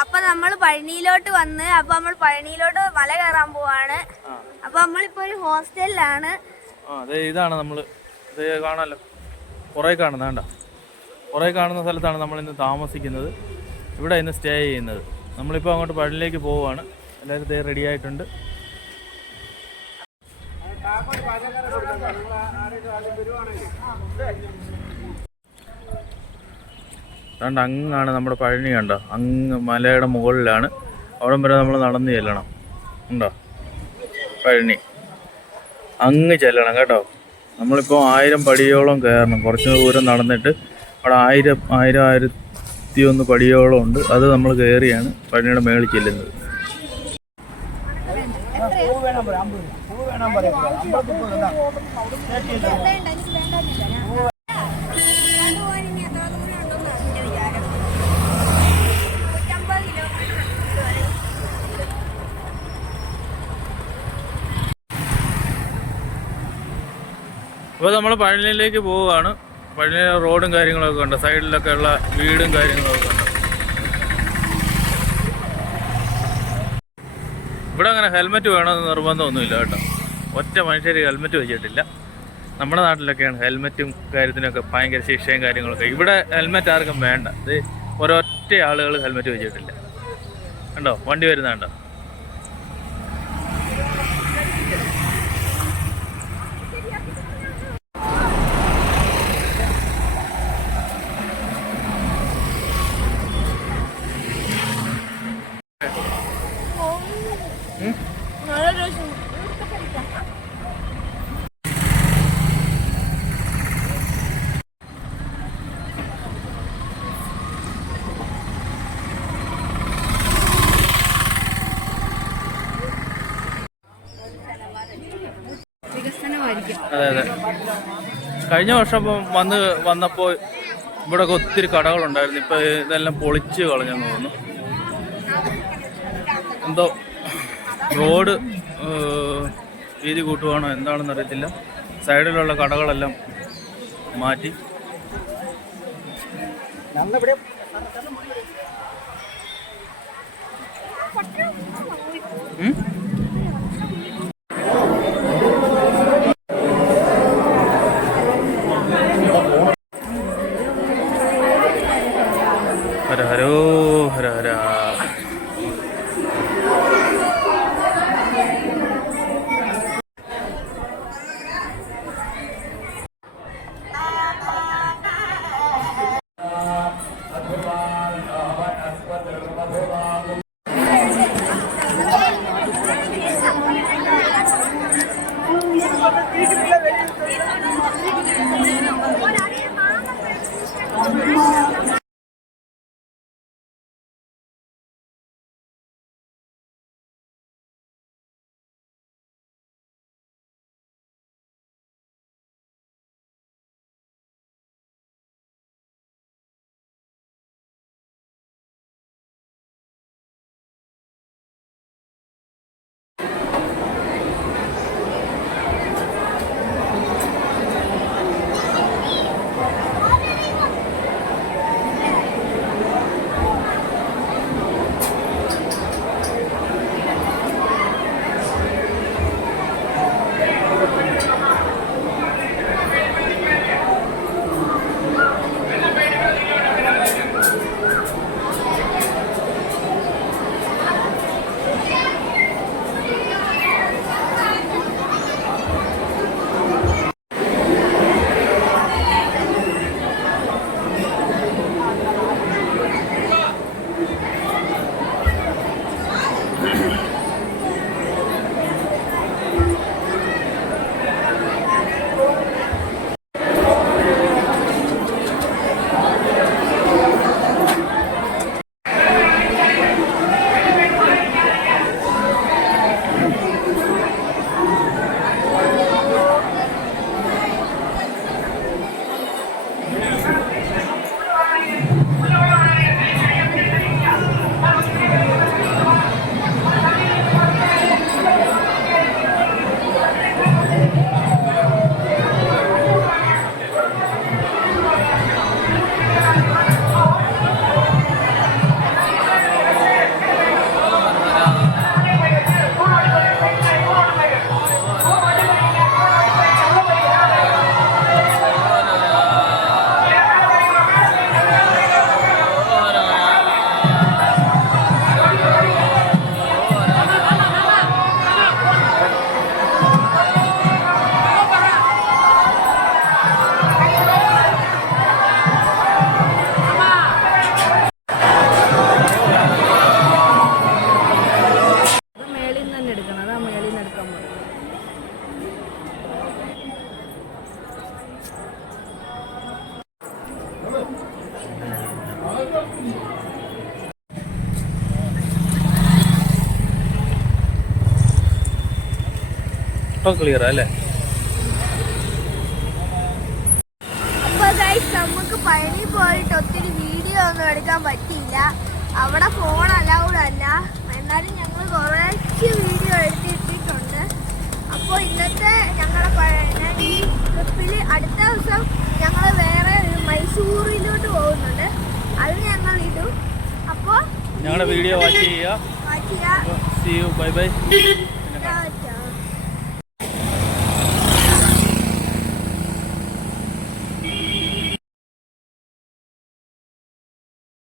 അപ്പൊ നമ്മൾ പഴനിയിലോട്ട് വന്ന് അപ്പൊ നമ്മൾ പഴനിയിലോട്ട് മല കയറാൻ പോവാണ്. അപ്പൊ നമ്മളിപ്പോ ഒരു ഹോസ്റ്റലിലാണ്. ഇതാണ് നമ്മള് കാണാലോ, കുറെ കാണുന്ന സ്ഥലത്താണ് നമ്മൾ ഇന്ന് താമസിക്കുന്നത്. ഇവിടെ ഇന്ന് സ്റ്റേ ചെയ്യുന്നത്. നമ്മളിപ്പോൾ അങ്ങോട്ട് പഴനിയിലേക്ക് പോവുകയാണ്. എല്ലാവരും റെഡി ആയിട്ടുണ്ട്. അതുകൊണ്ട് അങ്ങാണ് നമ്മുടെ പഴനി. കണ്ടോ, അങ്ങ് മലയുടെ മുകളിലാണ്. അവിടം വരെ നമ്മൾ നടന്ന് ചെല്ലണം. ഉണ്ടോ പഴനി, അങ്ങ് ചെല്ലണം കേട്ടോ. നമ്മളിപ്പോൾ 1000 പടിയോളം കയറണം. കുറച്ച് ദൂരം നടന്നിട്ട് അവിടെ 1001 പടിയോളം ഉണ്ട്. അത് നമ്മൾ കയറിയാണ് പഴനിയുടെ മേളിൽ ചെല്ലുന്നത്. അപ്പോൾ നമ്മൾ പഴനിയിലേക്ക് പോവുകയാണ്. പഴനി റോഡും കാര്യങ്ങളൊക്കെ ഉണ്ട്, സൈഡിലൊക്കെ ഉള്ള വീടും കാര്യങ്ങളൊക്കെ ഉണ്ട്. ഇവിടെ അങ്ങനെ ഹെൽമെറ്റ് വേണമെന്ന് നിർബന്ധമൊന്നുമില്ല കേട്ടോ. ഒറ്റ മനുഷ്യർ ഹെൽമെറ്റ് വെച്ചിട്ടില്ല. നമ്മുടെ നാട്ടിലൊക്കെയാണ് ഹെൽമെറ്റും കാര്യത്തിനൊക്കെ ഭയങ്കര ശിക്ഷയും കാര്യങ്ങളൊക്കെ. ഇവിടെ ഹെൽമെറ്റ് ആർക്കും വേണ്ട. ഇത് ഒരൊറ്റ ആളുകൾ ഹെൽമെറ്റ് വെച്ചിട്ടില്ല. കണ്ടോ വണ്ടി വരുന്ന കണ്ടോ. അതെ. കഴിഞ്ഞ വർഷം വന്നപ്പോൾ ഇവിടെ ഒത്തിരി കടകളുണ്ടായിരുന്നു. ഇപ്പോൾ ഇതെല്ലാം പൊളിച്ച് കളഞ്ഞെന്ന് തോന്നുന്നു. എന്തോ റോഡ് വീതി കൂട്ടുവാണോ എന്താണെന്ന് അറിയത്തില്ല. സൈഡിലുള്ള കടകളെല്ലാം മാറ്റി. ഹര ഹരോ ഹര ഹര. ഇപ്പൊ ക്ലിയർ അല്ലേ? അപ്പൊ ഗൈസ് നമുക്ക് പഴനി പോയിട്ട് ഒത്തിരി വീഡിയോ ഒന്നും എടുക്കാൻ പറ്റിയില്ല. അവിടെ ഫോൺ അലൗഡ് അല്ല. എന്നാലും ഞങ്ങൾ കുറച്ച് വീഡിയോ എടുത്തിട്ടുണ്ട്. അപ്പോൾ ഇന്നത്തെ ഞങ്ങളുടെ ഈ ട്രിപ്പിൽ അടുത്ത ദിവസം ഞങ്ങൾ വേറെ ഒരു മൈസൂരിലോട്ട് പോകുന്നുണ്ട്. അത് ഞങ്ങൾ ഇടും. അപ്പോൾ ഞങ്ങളുടെ വീഡിയോ വാച്ച് ചെയ്യുക. See you. Bye bye.